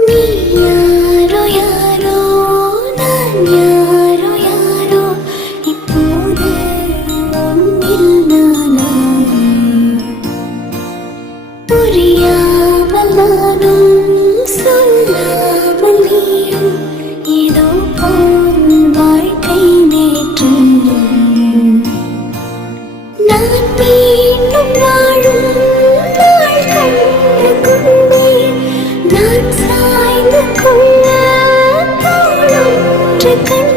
நீ யாரோ யாரோ நான் யாரோ யாரோ இப்போது உன்னில் நானா புரியாமல் நானும் சொல்லாமல் நீயும் ஏதோ போல் வாழ்க்கை நேற்று நான் மீண்டும் வாழும் நாள் கண்டு கொண்டேன் நான் சாய்ந்து கொள்ள தோளொன்று கண்டேன்